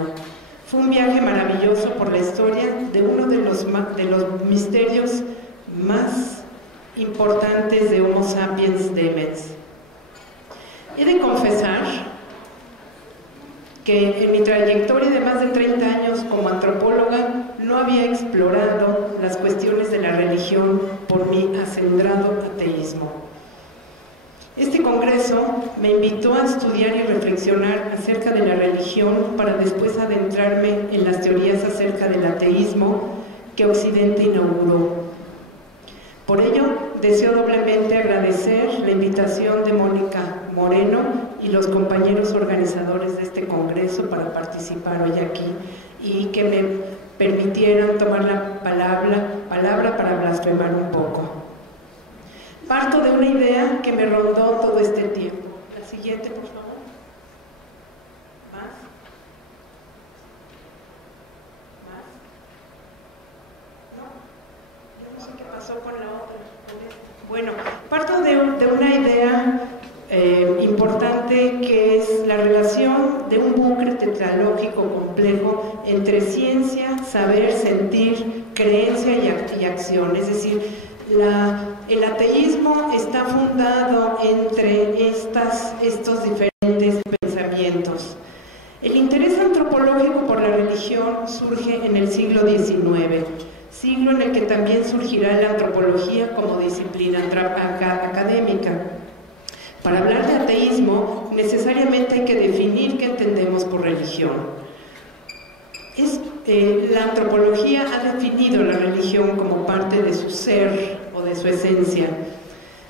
humano. Fue un viaje maravilloso por la historia de uno de los misterios más importantes de Homo sapiens demens. He de confesar que en mi trayectoria de más de 30 años como antropóloga no había explorado las cuestiones de la religión por mi acendrado ateísmo. Este congreso me invitó a estudiar y reflexionar acerca de la religión para después adentrarme en las teorías acerca del ateísmo que Occidente inauguró. Por ello, deseo doblemente agradecer la invitación de Mónica Moreno y los compañeros organizadores de este congreso para participar hoy aquí y que me permitieran tomar la palabra para blasfemar un poco. Parto de una idea que me rondó todo este tiempo. La siguiente, por favor. ¿Más? ¿Más? No, yo no sé qué pasó con la otra. Bueno, parto de una idea importante que es la relación de un bucle tetralógico complejo entre ciencia, saber, sentir, creencia y acción. Es decir, el ateísmo está fundado entre estos diferentes pensamientos. El interés antropológico por la religión surge en el siglo XIX, siglo en el que también surgirá la antropología como disciplina académica. Para hablar de ateísmo, necesariamente hay que definir qué entendemos por religión. La antropología ha definido la religión como parte de su ser o de su esencia.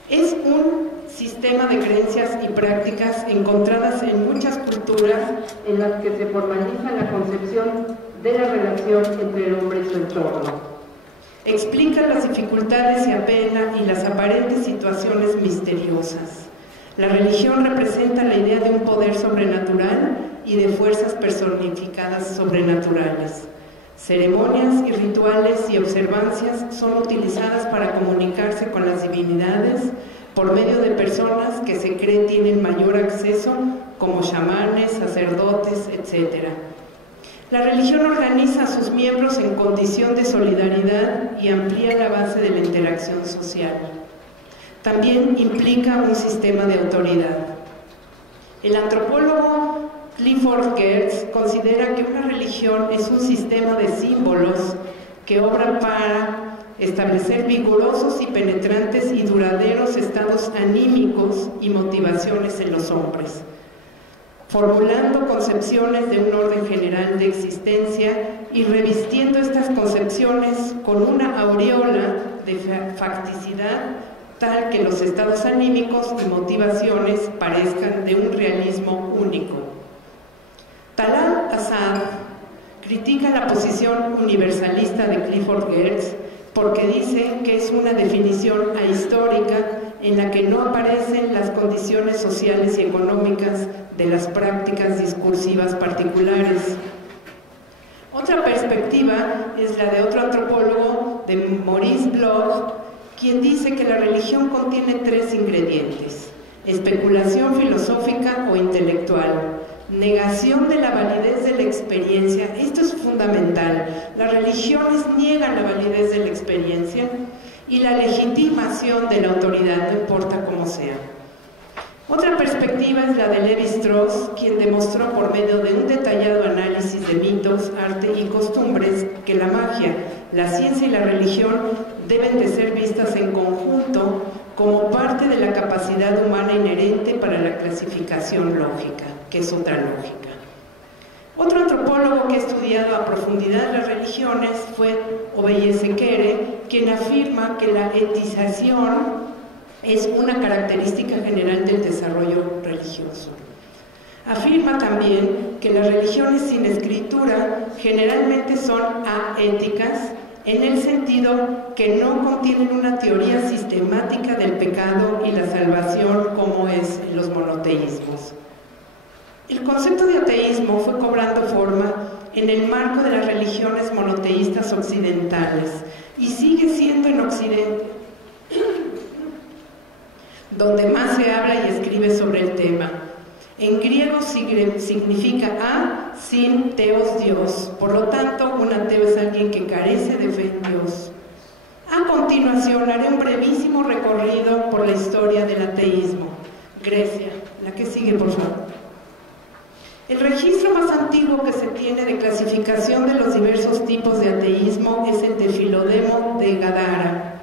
Es un sistema de creencias y prácticas encontradas en muchas culturas en las que se formaliza la concepción de la relación entre el hombre y su entorno. Explica las dificultades y apela y las aparentes situaciones misteriosas. La religión representa la idea de un poder sobrenatural y de fuerzas personificadas sobrenaturales. Ceremonias y rituales y observancias son utilizadas para comunicarse con las divinidades por medio de personas que se cree tienen mayor acceso, como chamanes, sacerdotes, etc. La religión organiza a sus miembros en condición de solidaridad y amplía la base de la interacción social. También implica un sistema de autoridad. El antropólogo Clifford Geertz considera que una religión es un sistema de símbolos que obra para establecer vigorosos y penetrantes y duraderos estados anímicos y motivaciones en los hombres, formulando concepciones de un orden general de existencia y revistiendo estas concepciones con una aureola de facticidad tal que los estados anímicos y motivaciones parezcan de un realismo único. Talal Asad critica la posición universalista de Clifford Geertz porque dice que es una definición ahistórica en la que no aparecen las condiciones sociales y económicas de las prácticas discursivas particulares. Otra perspectiva es la de otro antropólogo, de Maurice Bloch, quien dice que la religión contiene tres ingredientes: especulación filosófica o intelectual, negación de la validez de la experiencia. Esto es fundamental. Las religiones niegan la validez de la experiencia y la legitimación de la autoridad, no importa cómo sea. Otra perspectiva es la de Lévi-Strauss, quien demostró por medio de un detallado análisis de mitos, arte y costumbres que la magia, la ciencia y la religión deben de ser vistas en conjunto como parte de la capacidad humana inherente para la clasificación lógica, que es otra lógica. Otro antropólogo que ha estudiado a profundidad las religiones fue Obeyesekere, quien afirma que la etización es una característica general del desarrollo religioso. Afirma también que las religiones sin escritura generalmente son aéticas, en el sentido que no contienen una teoría sistemática del pecado y la salvación como es en los monoteísmos. El concepto de ateísmo fue cobrando forma en el marco de las religiones monoteístas occidentales y sigue siendo en Occidente donde más se habla y escribe sobre el tema. En griego significa sin teos Dios. Por lo tanto, un ateo es alguien que carece de fe en Dios. A continuación, haré un brevísimo recorrido por la historia del ateísmo. Grecia, la que sigue, por favor. El registro más antiguo que se tiene de clasificación de los diversos tipos de ateísmo es el de Filodemo de Gadara.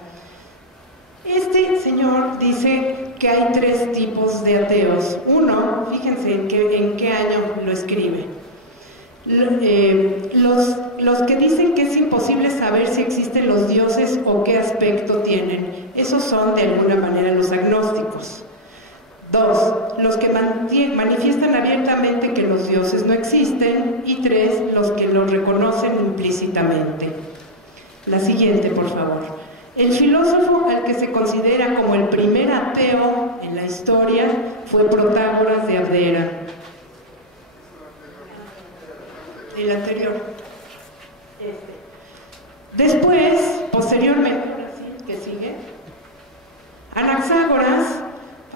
Este señor dice que hay 3 tipos de ateos. Uno, fíjense en qué año lo escribe. Los que dicen que es imposible saber si existen los dioses o qué aspecto tienen. Esos son de alguna manera los agnósticos. 2, los que manifiestan abiertamente que los dioses no existen. Y 3, los que los reconocen implícitamente. La siguiente, por favor. El filósofo al que se considera como el primer ateo en la historia fue Protágoras de Abdera. El anterior. Después, posteriormente, ¿qué sigue? Anaxágoras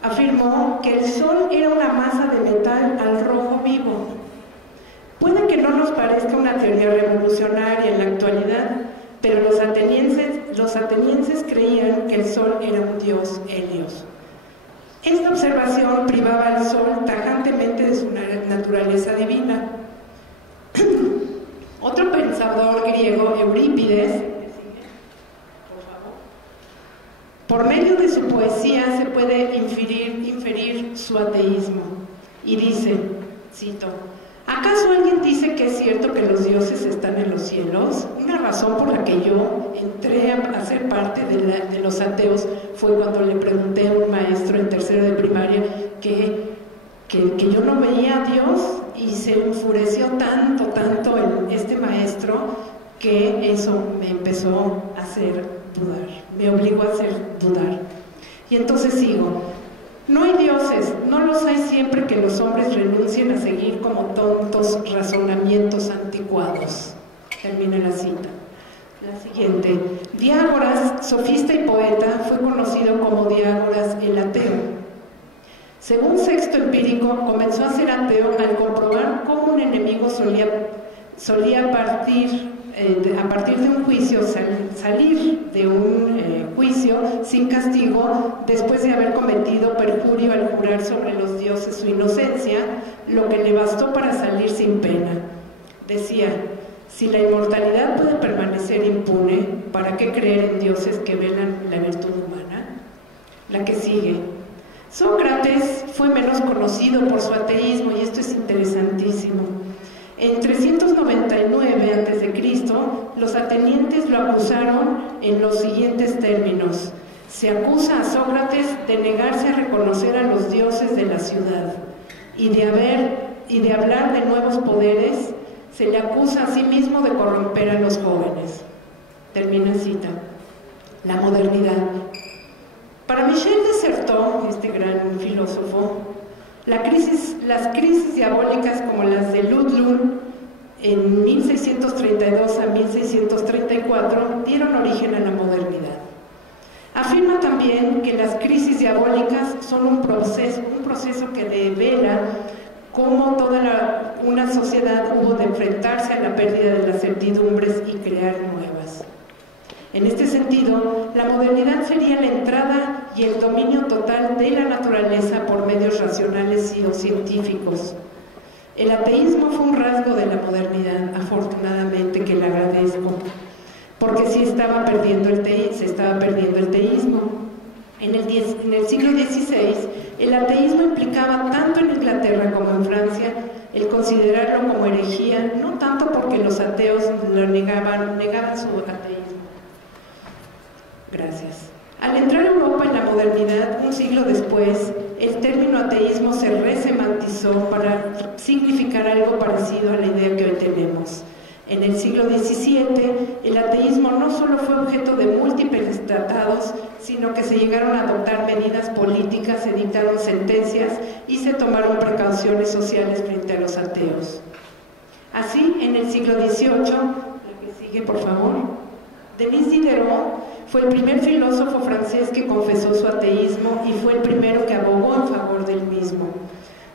afirmó que el Sol era una masa de metal al rojo vivo. Puede que no nos parezca una teoría revolucionaria en la actualidad, pero los atenienses creían que el Sol era un dios Helios. Esta observación privaba al Sol tajantemente de su naturaleza divina. Otro pensador griego, Eurípides, por medio de su poesía se puede inferir su ateísmo. Y dice, cito, ¿acaso alguien dice que es cierto que los dioses están en los cielos? Una razón por la que yo entré a ser parte de los ateos fue cuando le pregunté a un maestro en tercero de primaria que yo no veía a Dios, y se enfureció tanto este maestro que eso me empezó a hacer dudar, me obligó a hacer dudar. Y entonces sigo. No hay dioses, no los hay siempre que los hombres renuncien a seguir como tontos razonamientos anticuados. Termina la cita. La siguiente. Diágoras, sofista y poeta, fue conocido como Diágoras el ateo. Según Sexto Empírico, comenzó a ser ateo al comprobar cómo un enemigo solía a partir de un juicio, salir de un juicio sin castigo después de haber cometido perjurio al jurar sobre los dioses su inocencia, lo que le bastó para salir sin pena. Decía, si la inmortalidad puede permanecer impune, ¿para qué creer en dioses que velan la virtud humana? La que sigue. Sócrates fue menos conocido por su ateísmo, y esto es interesantísimo. En 399 a.C., los atenienses lo acusaron en los siguientes términos. Se acusa a Sócrates de negarse a reconocer a los dioses de la ciudad y de hablar de nuevos poderes. Se le acusa a sí mismo de corromper a los jóvenes. Termina cita. La modernidad. Para Michel de Certeau, este gran filósofo, las crisis diabólicas como las de Ludlum en 1632 a 1634 dieron origen a la modernidad. Afirma también que las crisis diabólicas son un proceso que devela cómo toda una sociedad hubo de enfrentarse a la pérdida de las certidumbres y crear nuevas. En este sentido, la modernidad sería la entrada y el dominio total de la naturaleza por medios racionales y o científicos. El ateísmo fue un rasgo de la modernidad, afortunadamente, que le agradezco, porque se estaba perdiendo el teísmo. En el siglo XVI, el ateísmo implicaba tanto en Inglaterra como en Francia el considerarlo como herejía, no tanto porque los ateos lo negaban su ateísmo. Gracias. Al entrar Europa en la modernidad, un siglo después, el término ateísmo se resemantizó para significar algo parecido a la idea que hoy tenemos. En el siglo XVII, el ateísmo no solo fue objeto de múltiples tratados, sino que se llegaron a adoptar medidas políticas, se dictaron sentencias y se tomaron precauciones sociales frente a los ateos. Así, en el siglo XVIII, la que sigue, por favor, Denis Diderot fue el primer filósofo francés que confesó su ateísmo y fue el primero que abogó en favor del mismo.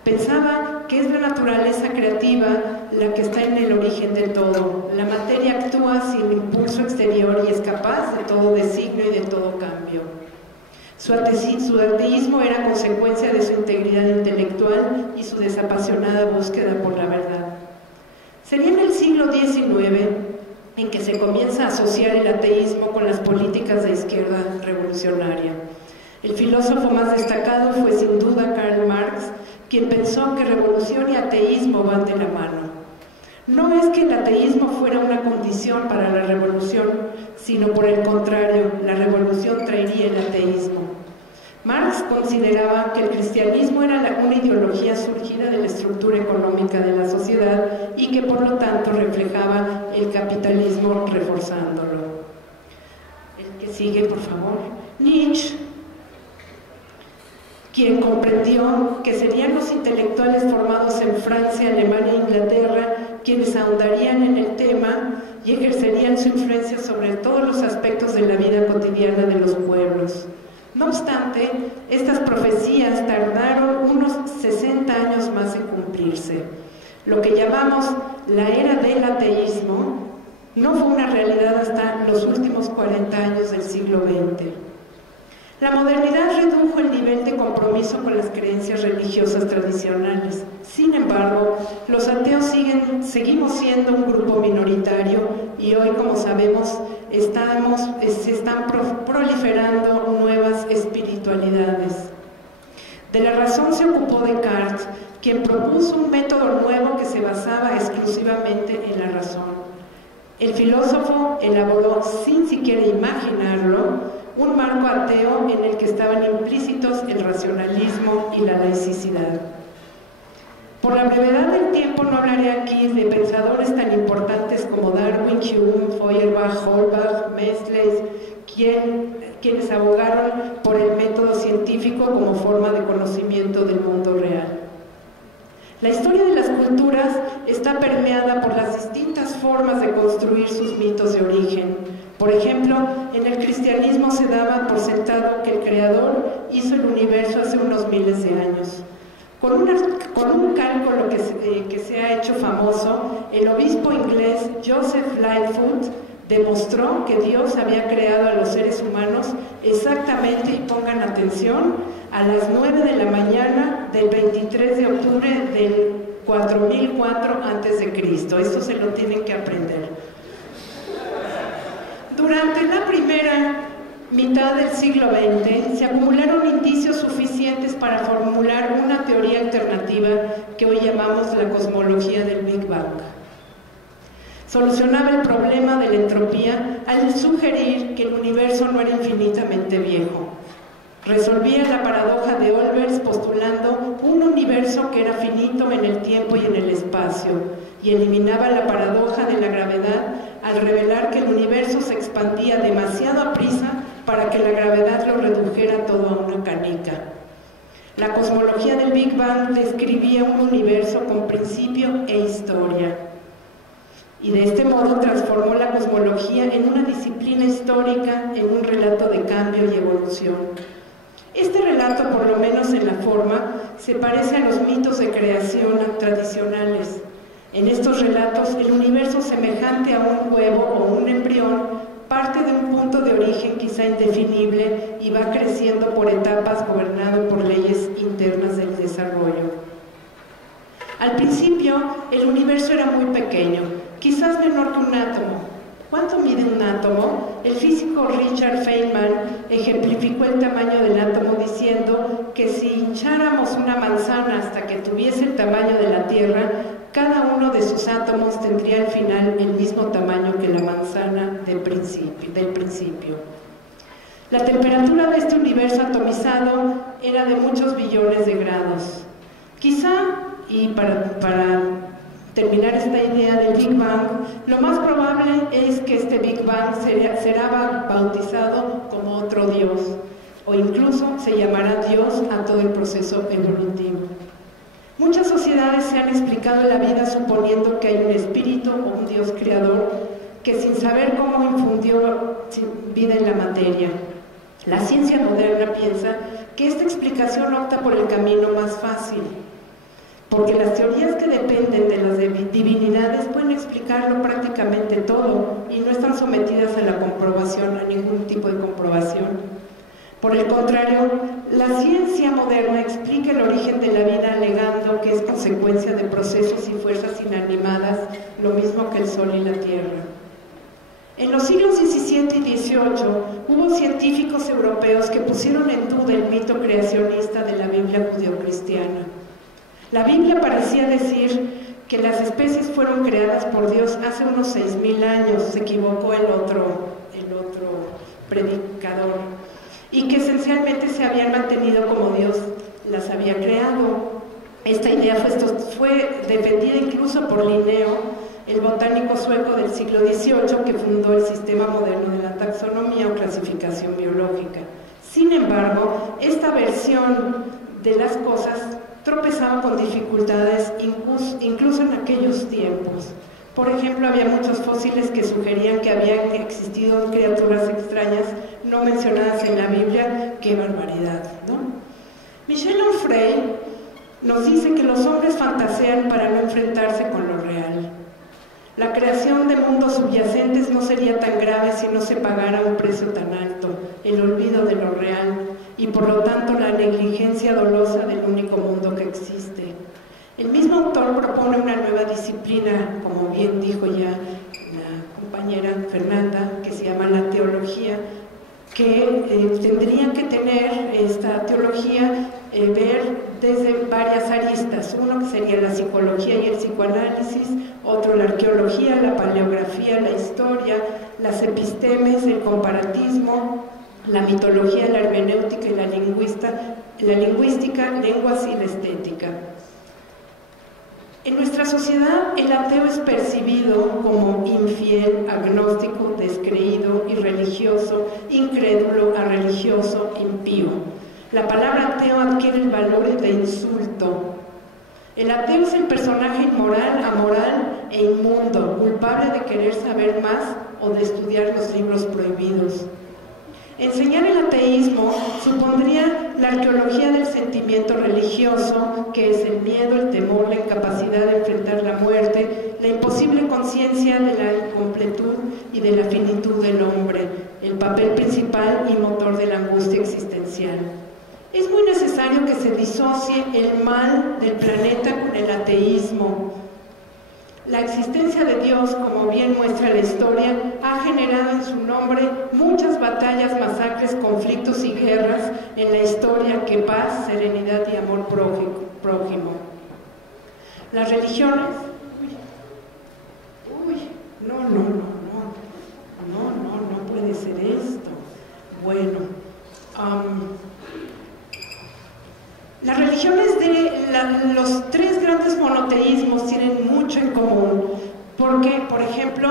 Pensaba que es la naturaleza creativa la que está en el origen de todo. La materia actúa sin impulso exterior y es capaz de todo designio y de todo cambio. Su ateísmo era consecuencia de su integridad intelectual y su desapasionada búsqueda por la verdad. Sería en el siglo XIX en que se comienza a asociar el ateísmo con las políticas de izquierda revolucionaria. El filósofo más destacado fue sin duda Karl Marx, quien pensó que revolución y ateísmo van de la mano. No es que el ateísmo fuera una condición para la revolución, sino por el contrario, la revolución traería el ateísmo. Marx consideraba que el cristianismo era una ideología surgida de la estructura económica de la sociedad y que por lo tanto reflejaba el capitalismo reforzándolo. El que sigue, por favor. Nietzsche, quien comprendió que serían los intelectuales formados en Francia, Alemania e Inglaterra quienes ahondarían en el tema y ejercerían su influencia sobre todos los aspectos de la vida cotidiana de los pueblos. No obstante, estas profecías tardaron unos 60 años más en cumplirse. Lo que llamamos la era del ateísmo no fue una realidad hasta los últimos 40 años del siglo XX. La modernidad redujo el nivel de compromiso con las creencias religiosas tradicionales. Sin embargo, los ateos seguimos siendo un grupo minoritario y hoy, como sabemos, se están proliferando nuevas espiritualidades. De la razón se ocupó Descartes, quien propuso un método nuevo que se basaba exclusivamente en la razón. El filósofo elaboró, sin siquiera imaginarlo, un marco ateo en el que estaban implícitos el racionalismo y la laicidad. Por la brevedad del tiempo no hablaré aquí de pensadores tan importantes como Darwin, Hume, Feuerbach, Holbach, Mesles, quienes abogaron por el método científico como forma de conocimiento del mundo real. La historia de las culturas está permeada por las distintas formas de construir sus mitos de origen. Por ejemplo, en el cristianismo se daba por sentado que el Creador hizo el universo hace unos miles de años. Con un cálculo que se ha hecho famoso, el obispo inglés Joseph Lightfoot demostró que Dios había creado a los seres humanos exactamente, y pongan atención, a las 9 de la mañana del 23 de octubre del 4004 a.C. Esto se lo tienen que aprender. Durante la primera mitad del siglo XX se acumularon indicios suficientes para formular una teoría alternativa que hoy llamamos la cosmología del Big Bang. Solucionaba el problema de la entropía al sugerir que el universo no era infinitamente viejo. Resolvía la paradoja de Olbers postulando un universo que era finito en el tiempo y en el espacio, y eliminaba la paradoja de la gravedad al revelar que el universo se expandía demasiado a prisa para que la gravedad lo redujera todo a una canica. La cosmología del Big Bang describía un universo con principio e historia, y de este modo transformó la cosmología en una disciplina histórica, en un relato de cambio y evolución. Este relato, por lo menos en la forma, se parece a los mitos de creación tradicionales. En estos relatos, el universo semejante a un huevo o un embrión parte de un punto de origen quizá indefinible y va creciendo por etapas gobernado por leyes internas del desarrollo. Al principio, el universo era muy pequeño, quizás menor que un átomo. ¿Cuánto mide un átomo? El físico Richard Feynman ejemplificó el tamaño del átomo diciendo que si hincháramos una manzana hasta que tuviese el tamaño de la Tierra, cada uno de sus átomos tendría al final el mismo tamaño que la manzana del principio. La temperatura de este universo atomizado era de muchos billones de grados. Quizá, y para terminar esta idea del Big Bang, lo más probable es que este Big Bang será bautizado como otro Dios, o incluso se llamará Dios a todo el proceso evolutivo. Muchas sociedades se han explicado la vida suponiendo que hay un espíritu o un Dios creador que sin saber cómo infundió vida en la materia. La ciencia moderna piensa que esta explicación opta por el camino más fácil, porque las teorías que dependen de las divinidades pueden explicarlo prácticamente todo y no están sometidas a la comprobación, a ningún tipo de comprobación. Por el contrario, la ciencia moderna explica el origen de la vida alegando que es consecuencia de procesos y fuerzas inanimadas, lo mismo que el Sol y la Tierra. En los siglos XVII y XVIII hubo científicos europeos que pusieron en duda el mito creacionista de la Biblia judeocristiana. La Biblia parecía decir que las especies fueron creadas por Dios hace unos 6.000 años, se equivocó el otro predicador, y que esencialmente se habían mantenido como Dios las había creado. Esta idea fue defendida incluso por Linneo, el botánico sueco del siglo XVIII que fundó el sistema moderno de la taxonomía o clasificación biológica. Sin embargo, esta versión de las cosas tropezaba con dificultades incluso en aquellos tiempos. Por ejemplo, había muchos fósiles que sugerían que habían existido criaturas extrañas no mencionadas en la Biblia. ¡Qué barbaridad!, ¿no? Michel Onfray nos dice que los hombres fantasean para no enfrentarse con lo real. La creación de mundos subyacentes no sería tan grave si no se pagara un precio tan alto, el olvido de lo real, y por lo tanto la negligencia dolosa del único mundo que existe. El mismo autor propone una nueva disciplina, como bien dijo ya la compañera Fernanda, que se llama la teología, que tendría que tener esta teología, ver desde varias aristas. Uno que sería la psicología y el psicoanálisis, otro la arqueología, la paleografía, la historia, las epistemes, el comparatismo, la mitología, la hermenéutica y la lingüística, lenguas y la estética. En nuestra sociedad, el ateo es percibido como infiel, agnóstico, descreído, irreligioso, incrédulo, arreligioso, impío. La palabra ateo adquiere el valor de insulto. El ateo es el personaje inmoral, amoral e inmundo, culpable de querer saber más o de estudiar los libros prohibidos. Enseñar el ateísmo supondría la arqueología del sentimiento religioso, que es el miedo, el temor, la incapacidad de enfrentar la muerte, la imposible conciencia de la incompletud y de la finitud del hombre, el papel principal y motor de la angustia existencial. Es muy necesario que se disocie el mal del planeta con el ateísmo. La existencia de Dios, como bien muestra la historia, ha generado en su nombre muchas batallas, masacres, conflictos y guerras en la historia que paz, serenidad y amor prójimo. Las religiones... No puede ser esto. Bueno, las religiones de los tres grandes monoteísmos tienen mucho en común, porque, por ejemplo,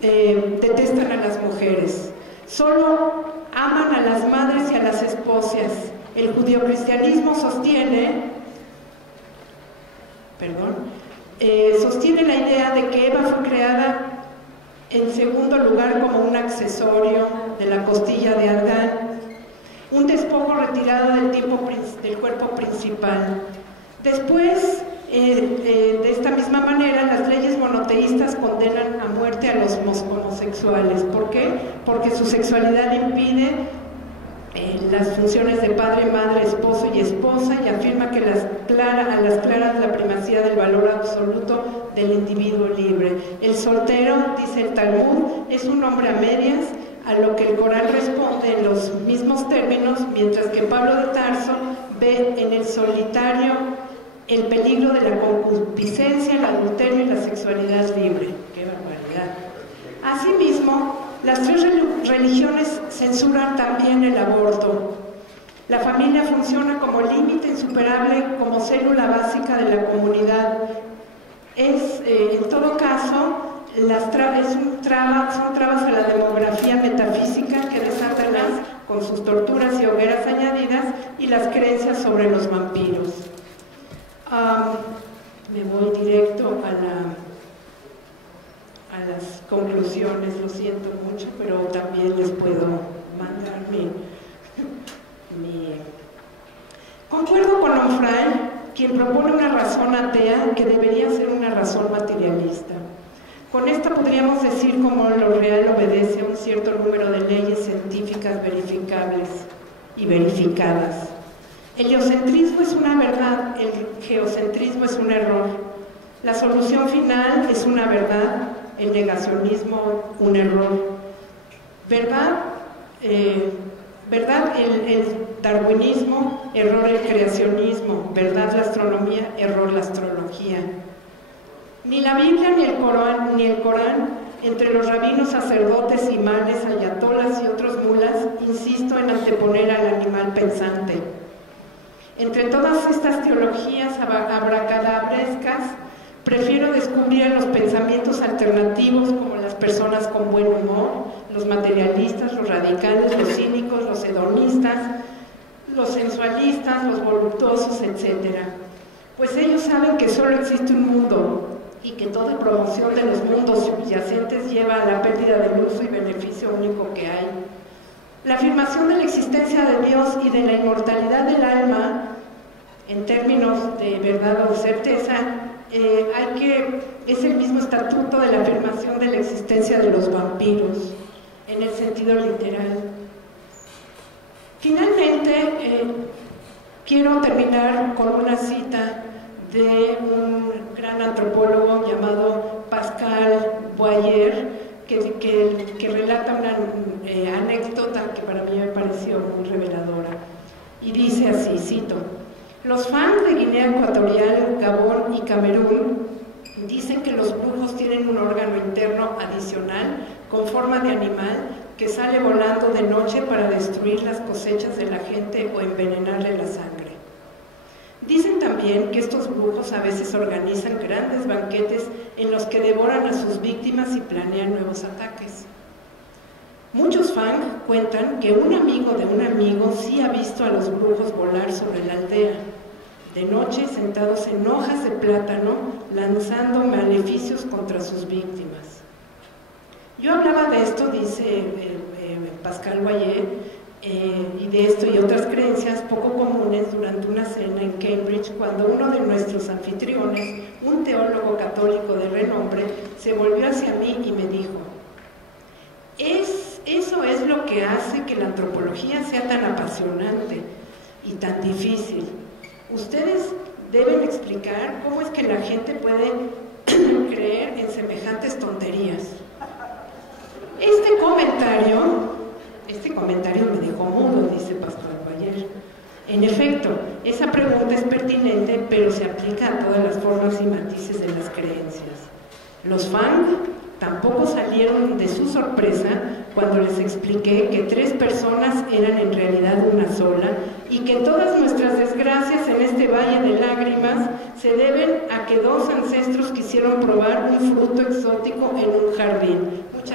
detestan a las mujeres, solo aman a las madres y a las esposas. El judeocristianismo sostiene la idea de que Eva fue creada en segundo lugar como un accesorio de la costilla de Adán, un despojo retirado del cuerpo principal. Después, de esta misma manera, las leyes monoteístas condenan a muerte a los homosexuales. ¿Por qué? Porque su sexualidad impide las funciones de padre, madre, esposo y esposa, y afirma que a las claras la primacía del valor absoluto del individuo libre. El soltero, dice el Talmud, es un hombre a medias, a lo que el Corán responde en los mismos términos, mientras que Pablo de Tarso ve en el solitario el peligro de la concupiscencia, el adulterio y la sexualidad libre. ¡Qué barbaridad! Asimismo, las tres religiones censuran también el aborto. La familia funciona como límite insuperable, como célula básica de la comunidad. En todo caso, son trabas a la demografía metafísica que desatan con sus torturas y hogueras añadidas y las creencias sobre los vampiros. Me voy directo a las conclusiones, lo siento mucho, pero también les puedo mandar mi... Concuerdo con Onfray quien propone una razón atea que debería ser una razón materialista. Con esta podríamos decir cómo lo real obedece a un cierto número de leyes científicas verificables y verificadas. El geocentrismo es una verdad, el geocentrismo es un error. La solución final es una verdad, el negacionismo un error. ¿Verdad? ¿Verdad el darwinismo? Error el creacionismo. ¿Verdad la astronomía? Error la astrología. Ni la Biblia ni el Corán, entre los rabinos, sacerdotes, imanes, ayatolas y otros mulas, insisto en anteponer al animal pensante. Entre todas estas teologías abracadabrescas, prefiero descubrir a los pensamientos alternativos como las personas con buen humor, los materialistas, los radicales, los cínicos, los hedonistas, los sensualistas, los voluptuosos, etc. Pues ellos saben que solo existe un mundo y que toda promoción de los mundos subyacentes lleva a la pérdida del uso y beneficio único que hay. La afirmación de la existencia de Dios y de la inmortalidad del alma, en términos de verdad o certeza, es el mismo estatuto de la afirmación de la existencia de los vampiros, en el sentido literal. Finalmente, quiero terminar con una cita de un gran antropólogo llamado Pascal Boyer, que relata una anécdota que para mí me pareció muy reveladora. Y dice así, cito: los fans de Guinea Ecuatorial, Gabón y Camerún dicen que los brujos tienen un órgano interno adicional con forma de animal que sale volando de noche para destruir las cosechas de la gente o envenenarle la sangre. Dicen también que estos brujos a veces organizan grandes banquetes en los que devoran a sus víctimas y planean nuevos ataques. Muchos fans cuentan que un amigo de un amigo sí ha visto a los brujos volar sobre la aldea, de noche sentados en hojas de plátano, lanzando maleficios contra sus víctimas. Yo hablaba de esto, dice Pascal Boyer, y de esto y otras creencias poco comunes durante una cena en Cambridge, cuando uno de nuestros anfitriones, un teólogo católico de renombre, se volvió hacia mí y me dijo: eso es lo que hace que la antropología sea tan apasionante y tan difícil. Ustedes deben explicar cómo es que la gente puede creer en semejantes tonterías. Este comentario me dejó mudo, dice Pascal Boyer. En efecto, esa pregunta es pertinente, pero se aplica a todas las formas y matices de las creencias. Los fans tampoco salieron de su sorpresa cuando les expliqué que 3 personas eran en realidad una sola y que todas nuestras desgracias en este valle de lágrimas se deben a que 2 ancestros quisieron probar un fruto exótico en un jardín. Muchas